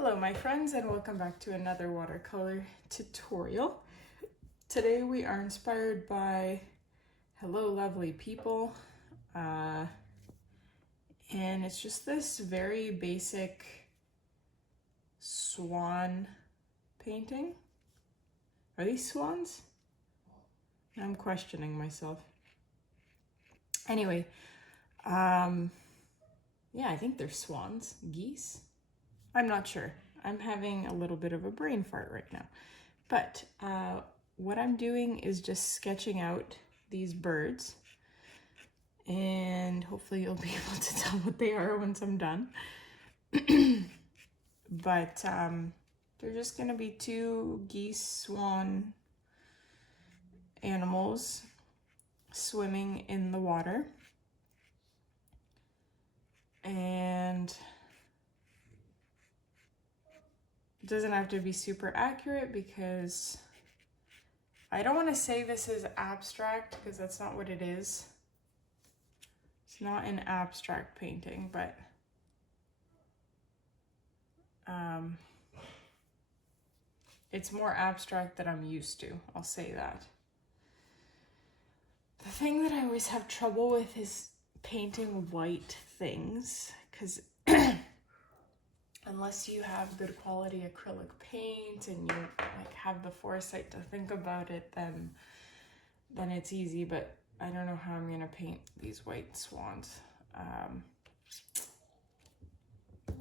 Hello my friends, and welcome back to another watercolor tutorial. Today we are inspired by Hello Lovely People, and it's just this very basic swan painting. Are these swans? I'm questioning myself. Anyway, yeah, I think they're swans. Geese? I'm not sure. I'm having a little bit of a brain fart right now. But what I'm doing is just sketching out these birds. And hopefully you'll be able to tell what they are once I'm done. But they're just going to be two geese swan animals swimming in the water. And it doesn't have to be super accurate because I don't want to say this is abstract because that's not what it is. It's not an abstract painting, but it's more abstract than I'm used to, I'll say that. The thing that I always have trouble with is painting white things, because unless you have good quality acrylic paint and you like have the foresight to think about it, then it's easy. But I don't know how I'm gonna paint these white swans.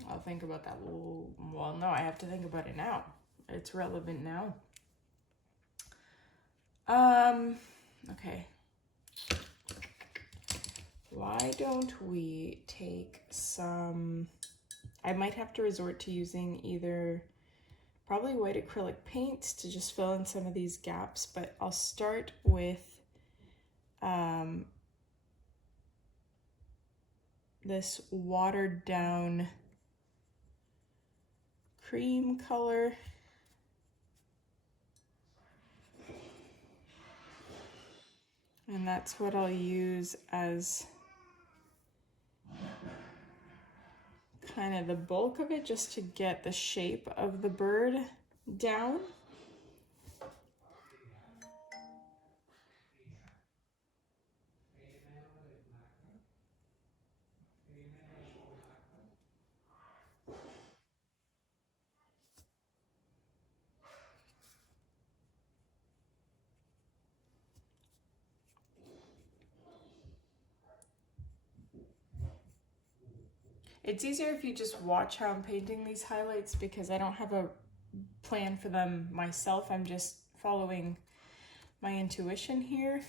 I'll think about that. Well, no, I have to think about it now. It's relevant now. Okay. Why don't we take some, I might have to resort to using either probably white acrylic paint to just fill in some of these gaps, but I'll start with this watered down cream color. And that's what I'll use as kind of the bulk of it, just to get the shape of the bird down. It's easier if you just watch how I'm painting these highlights because I don't have a plan for them myself. I'm just following my intuition here.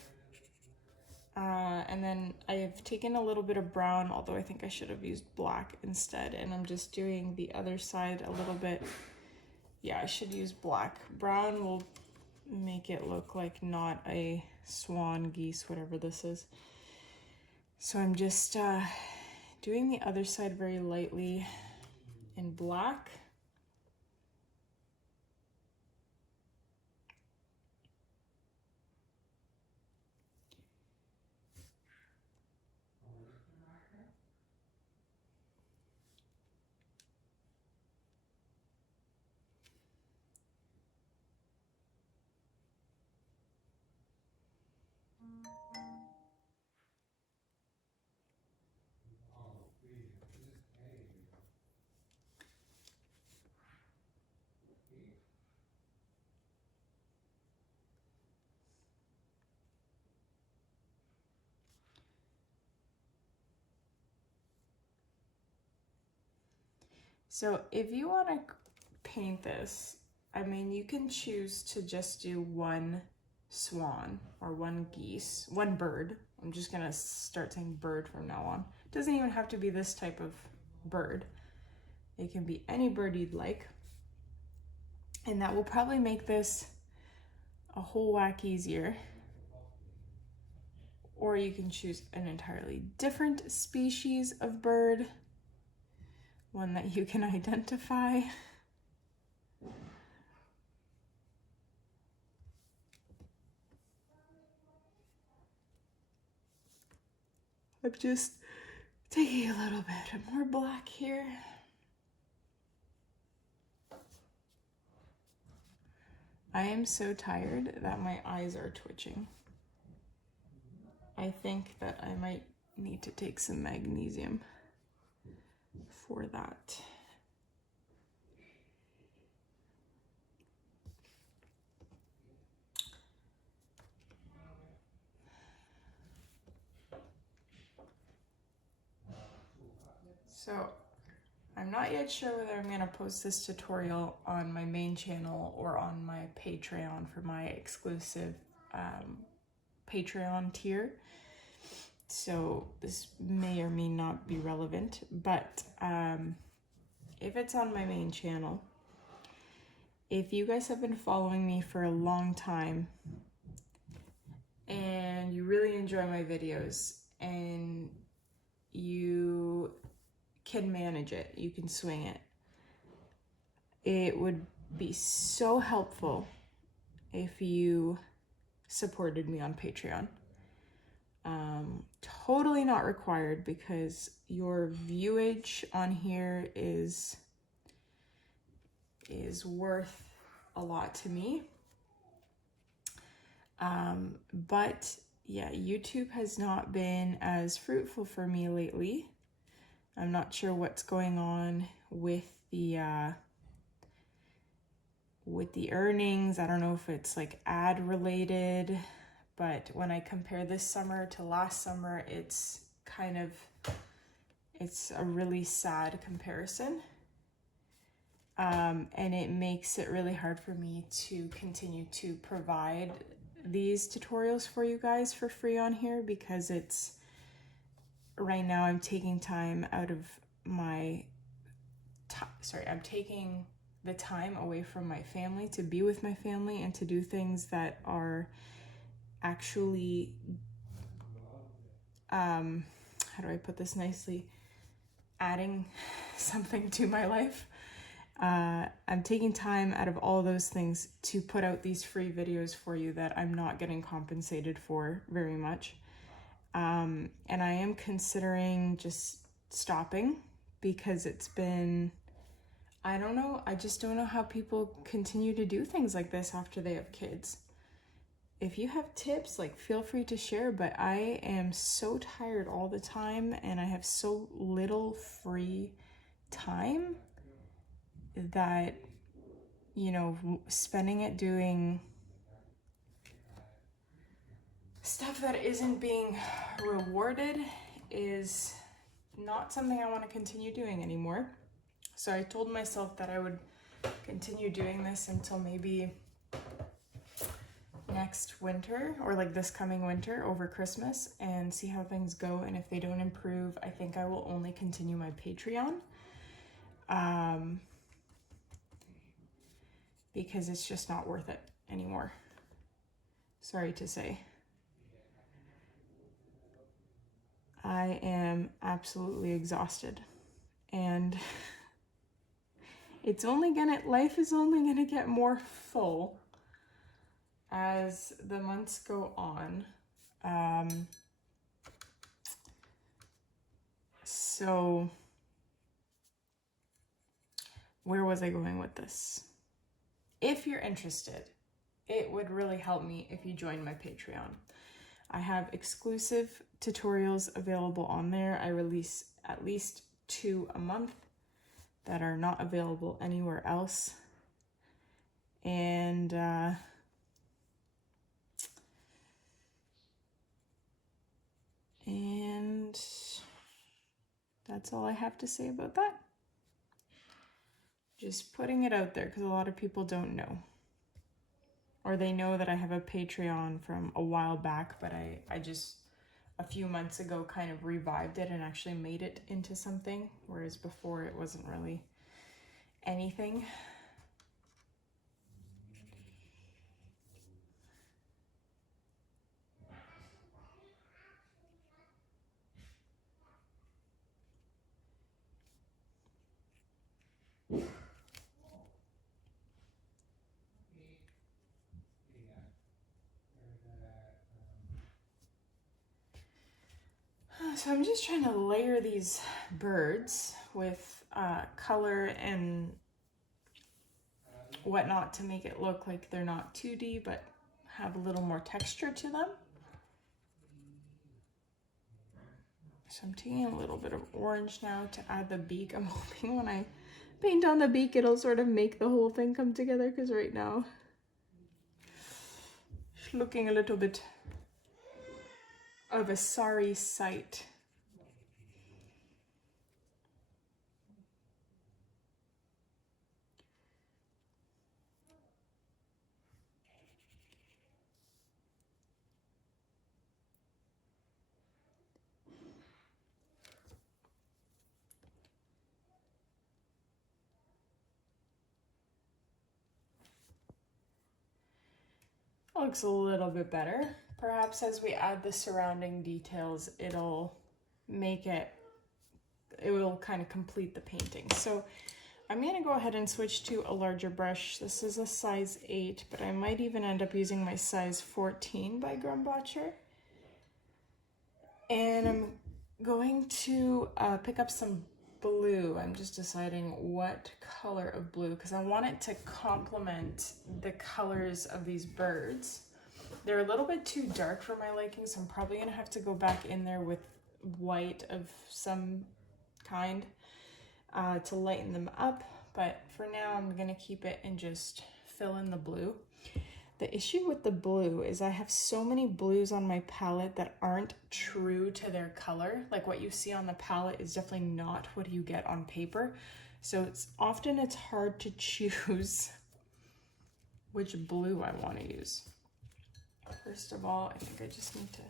And then I have taken a little bit of brown, although I think I should have used black instead. And I'm just doing the other side a little bit. Yeah, I should use black. Brown will make it look like not a swan, geese, whatever this is. So I'm just doing the other side very lightly in black. So if you want to paint this, I mean, you can choose to just do one swan or one geese, one bird. I'm just gonna start saying bird from now on. It doesn't even have to be this type of bird. It can be any bird you'd like. And that will probably make this a whole whack easier. Or you can choose an entirely different species of bird, one that you can identify. I'm just taking a little bit more black here. I am so tired that my eyes are twitching. I think that I might need to take some magnesium for that. So I'm not yet sure whether I'm going to post this tutorial on my main channel or on my Patreon for my exclusive Patreon tier. So this may or may not be relevant, but if it's on my main channel, if you guys have been following me for a long time and you really enjoy my videos and you can manage it, you can swing it, it would be so helpful if you supported me on Patreon. Totally not required, because your viewage on here is worth a lot to me. But yeah, YouTube has not been as fruitful for me lately. I'm not sure what's going on with the earnings. I don't know if it's like ad related, but when I compare this summer to last summer, it's a really sad comparison. And it makes it really hard for me to continue to provide these tutorials for you guys for free on here, because right now I'm taking time out of I'm taking the time away from my family to be with my family and to do things that are actually, how do I put this nicely, adding something to my life. I'm taking time out of all those things to put out these free videos for you that I'm not getting compensated for very much. And I am considering just stopping, because it's been, I don't know, I just don't know how people continue to do things like this after they have kids. If you have tips, like, feel free to share, but I am so tired all the time and I have so little free time that, you know, spending it doing stuff that isn't being rewarded is not something I want to continue doing anymore. So I told myself that I would continue doing this until maybe next winter, or like this coming winter over Christmas, and see how things go. And if they don't improve, I think I will only continue my Patreon, because it's just not worth it anymore. Sorry to say. I am absolutely exhausted, and life is only gonna get more full as the months go on. So where was I going with this? If you're interested, it would really help me if you join my Patreon. I have exclusive tutorials available on there. I release at least 2 a month that are not available anywhere else. And that's all I have to say about that. Just putting it out there, because a lot of people don't know. Or they know that I have a Patreon from a while back, but I just a few months ago kind of revived it and actually made it into something, whereas before it wasn't really anything. So I'm just trying to layer these birds with color and whatnot to make it look like they're not 2D, but have a little more texture to them. So I'm taking a little bit of orange now to add the beak. I'm hoping when I paint on the beak, it'll sort of make the whole thing come together, because right now it's looking a little bit of a sorry sight. Looks a little bit better. Perhaps as we add the surrounding details, it'll make it will kind of complete the painting. So I'm gonna go ahead and switch to a larger brush. This is a size 8, but I might even end up using my size 14 by Grumbacher. And I'm going to pick up some blue. I'm just deciding what color of blue, because I want it to complement the colors of these birds. They're a little bit too dark for my liking, so I'm probably gonna have to go back in there with white of some kind to lighten them up. But for now, I'm gonna keep it and just fill in the blue. The issue with the blue is I have so many blues on my palette that aren't true to their color. Like what you see on the palette is definitely not what you get on paper. So it's hard to choose which blue I want to use. First of all, I think I just need to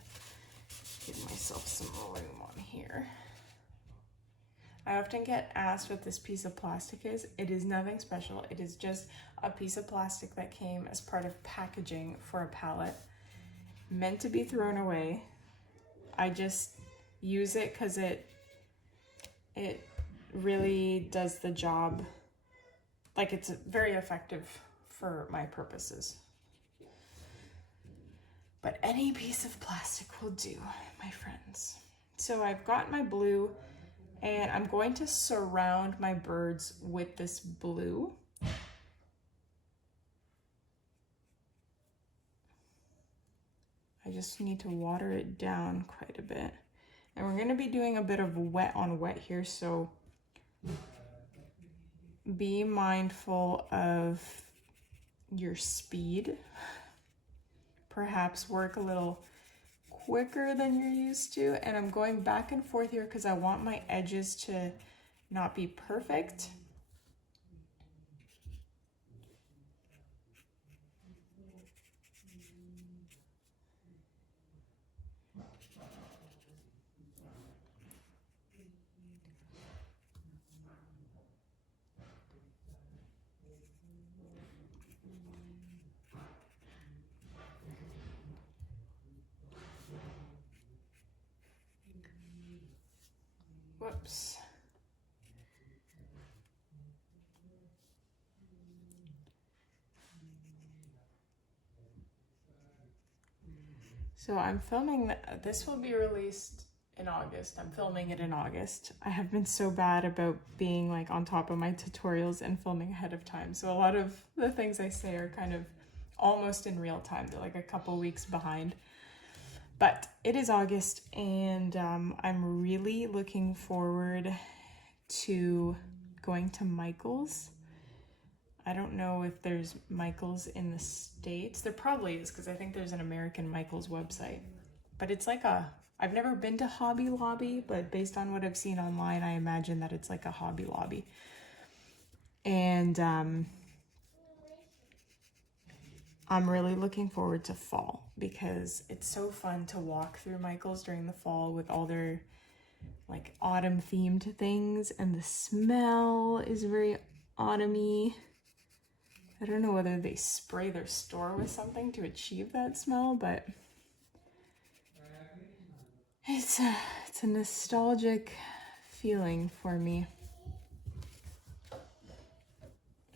give myself some room on here. I often get asked what this piece of plastic is. It is nothing special. It is just a piece of plastic that came as part of packaging for a palette, meant to be thrown away. I just use it because it really does the job. Like, it's very effective for my purposes. But any piece of plastic will do, my friends. So I've got my blue, and I'm going to surround my birds with this blue. I just need to water it down quite a bit. And we're going to be doing a bit of wet on wet here, so be mindful of your speed. Perhaps work a little quicker than you're used to. And I'm going back and forth here because I want my edges to not be perfect. Whoops. So I'm filming, this will be released in August. I'm filming it in August. I have been so bad about being like on top of my tutorials and filming ahead of time. So a lot of the things I say are kind of almost in real time. They're like a couple weeks behind. But it is August, and I'm really looking forward to going to Michael's. I don't know if there's Michael's in the States. There probably is, because I think there's an American Michael's website. But it's like I've never been to Hobby Lobby, but based on what I've seen online, I imagine that it's like a Hobby Lobby. And I'm really looking forward to fall, because it's so fun to walk through Michael's during the fall with all their like autumn themed things, and the smell is very autumny. I don't know whether they spray their store with something to achieve that smell, but it's a nostalgic feeling for me.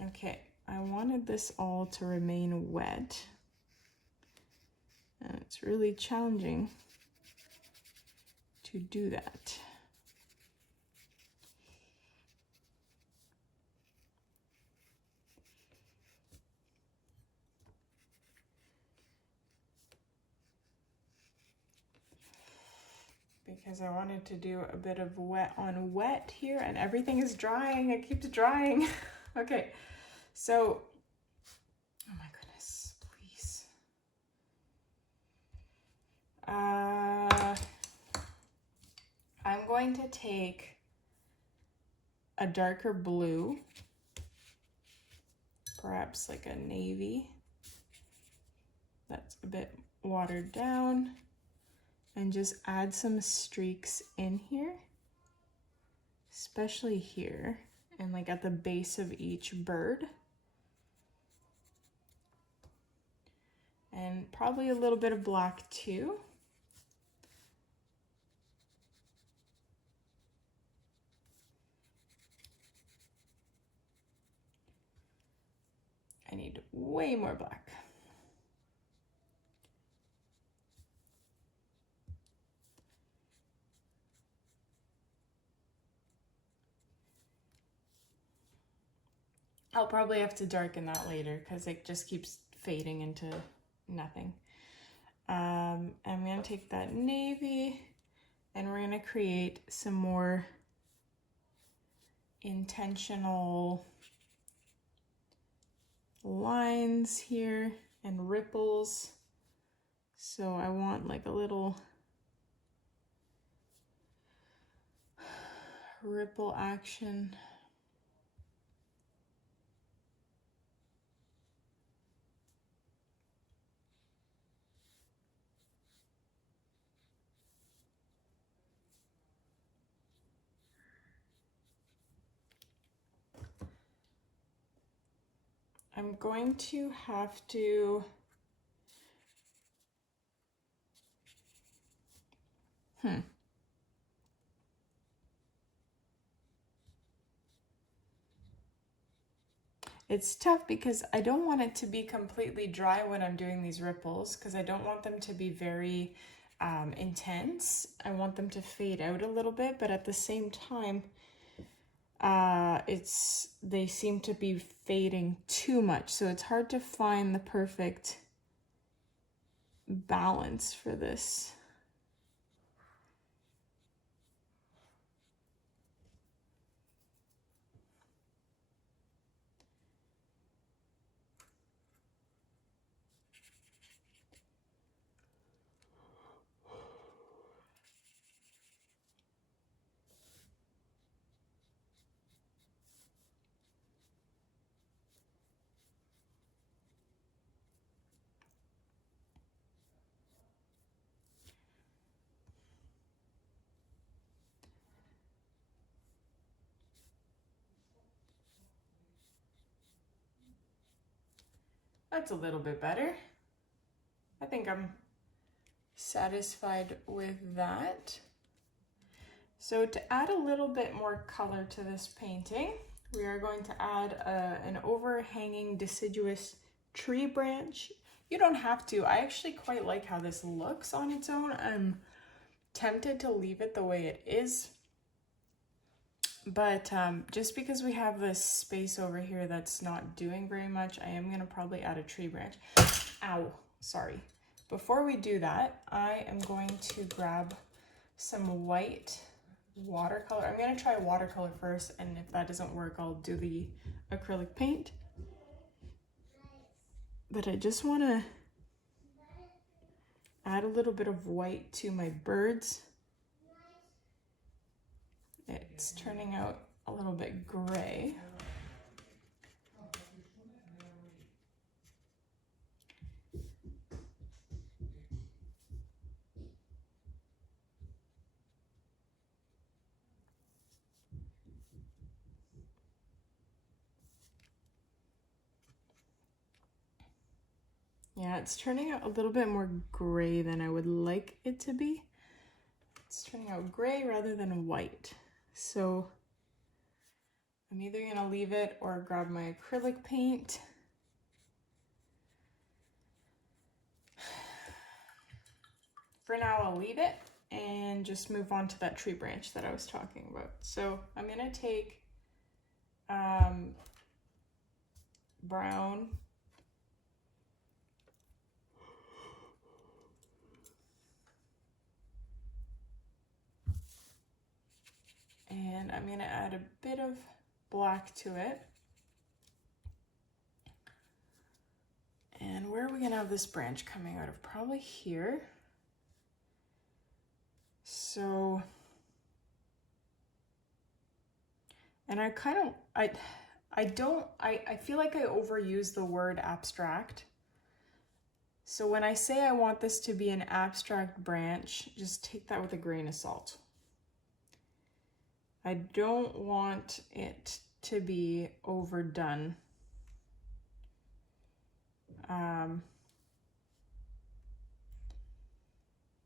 Okay. I wanted this all to remain wet, and it's really challenging to do that. because I wanted to do a bit of wet on wet here, and everything is drying. It keeps drying. Okay, so, oh my goodness, please. I'm going to take a darker blue, perhaps like a navy. That's a bit watered down, and just add some streaks in here, especially here and like at the base of each bird. And probably a little bit of black too. I need way more black. I'll probably have to darken that later because it just keeps fading into nothing. I'm gonna take that navy and we're gonna create some more intentional lines here and ripples. So I want like a little ripple action. I'm going to have to It's tough because I don't want it to be completely dry when I'm doing these ripples because I don't want them to be very intense. I want them to fade out a little bit, but at the same time, they seem to be fading too much. So it's hard to find the perfect balance for this. That's a little bit better. I think I'm satisfied with that. So to add a little bit more color to this painting, we are going to add an overhanging deciduous tree branch. You don't have to. I actually quite like how this looks on its own. I'm tempted to leave it the way it is. But just because we have this space over here that's not doing very much, I am gonna probably add a tree branch. Ow, sorry. Before we do that, I am going to grab some white watercolor. I'm gonna try watercolor first, and if that doesn't work, I'll do the acrylic paint. But I just wanna add a little bit of white to my birds. It's turning out a little bit gray. Yeah, it's turning out a little bit more gray than I would like it to be. It's turning out gray rather than white. So I'm either gonna leave it or grab my acrylic paint. For now, I'll leave it and just move on to that tree branch that I was talking about. So I'm gonna take brown, And I'm gonna add a bit of black to it. And where are we gonna have this branch coming out of? Probably here. So, and I kind of, I feel like I overuse the word abstract. So when I say I want this to be an abstract branch, just take that with a grain of salt. I don't want it to be overdone.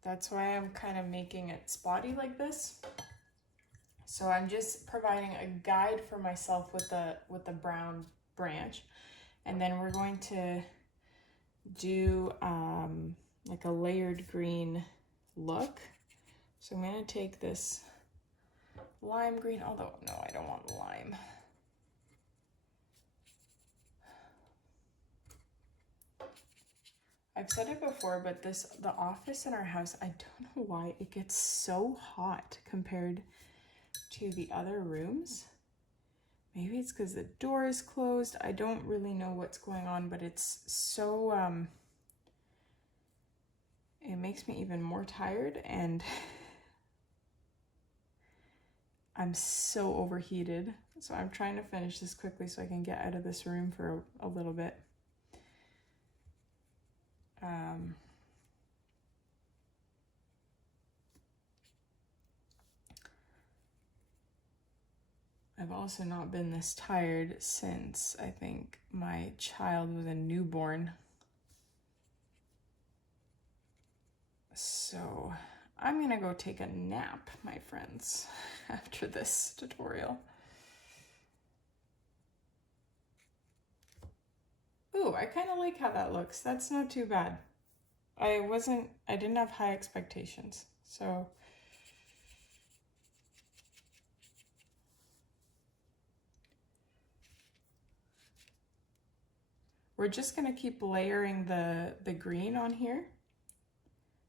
That's why I'm kind of making it spotty like this. So I'm just providing a guide for myself with the brown branch. And then we're going to do like a layered green look. So I'm going to take this lime green, although no, I don't want lime. I've said it before, but the office in our house, I don't know why it gets so hot compared to the other rooms. Maybe it's because the door is closed. I don't really know what's going on, but it's so, it makes me even more tired, and I'm so overheated. So I'm trying to finish this quickly so I can get out of this room for a little bit. I've also not been this tired since I think my child was a newborn. So I'm gonna go take a nap, my friends, after this tutorial. Ooh, I kind of like how that looks. That's not too bad. I didn't have high expectations, so. We're just gonna keep layering the green on here.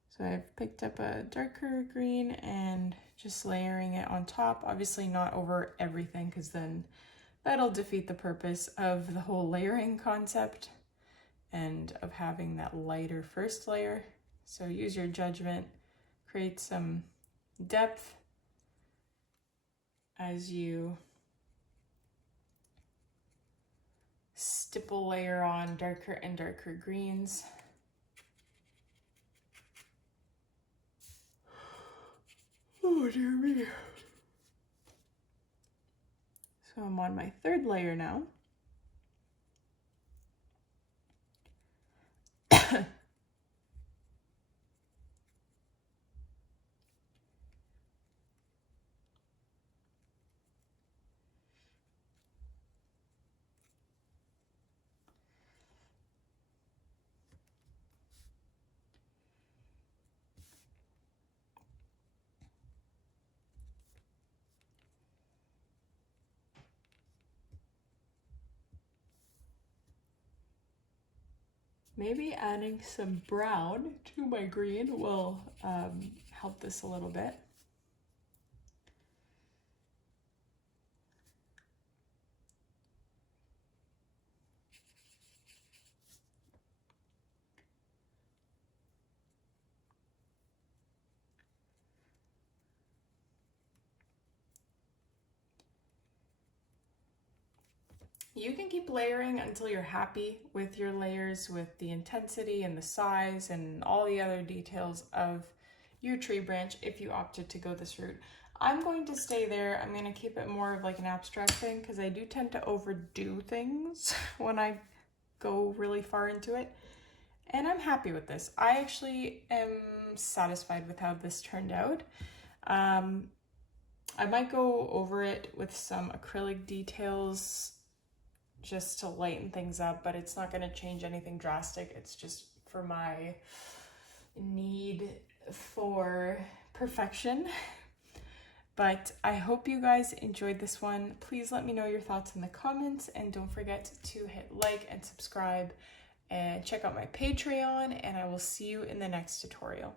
So I've picked up a darker green and just layering it on top. Obviously not over everything, because then that'll defeat the purpose of the whole layering concept and of having that lighter first layer. So use your judgment, create some depth as you stipple layer on darker and darker greens. Oh dear me. So I'm on my third layer now. Maybe adding some brown to my green will help this a little bit. You can keep layering until you're happy with your layers, with the intensity and the size and all the other details of your tree branch if you opted to go this route. I'm going to stay there. I'm going to keep it more of like an abstract thing because I do tend to overdo things when I go really far into it. And I'm happy with this. I actually am satisfied with how this turned out. I might go over it with some acrylic details just to lighten things up, but it's not going to change anything drastic. It's just for my need for perfection. But I hope you guys enjoyed this one. Please let me know your thoughts in the comments, and don't forget to hit like and subscribe and check out my Patreon, and I will see you in the next tutorial.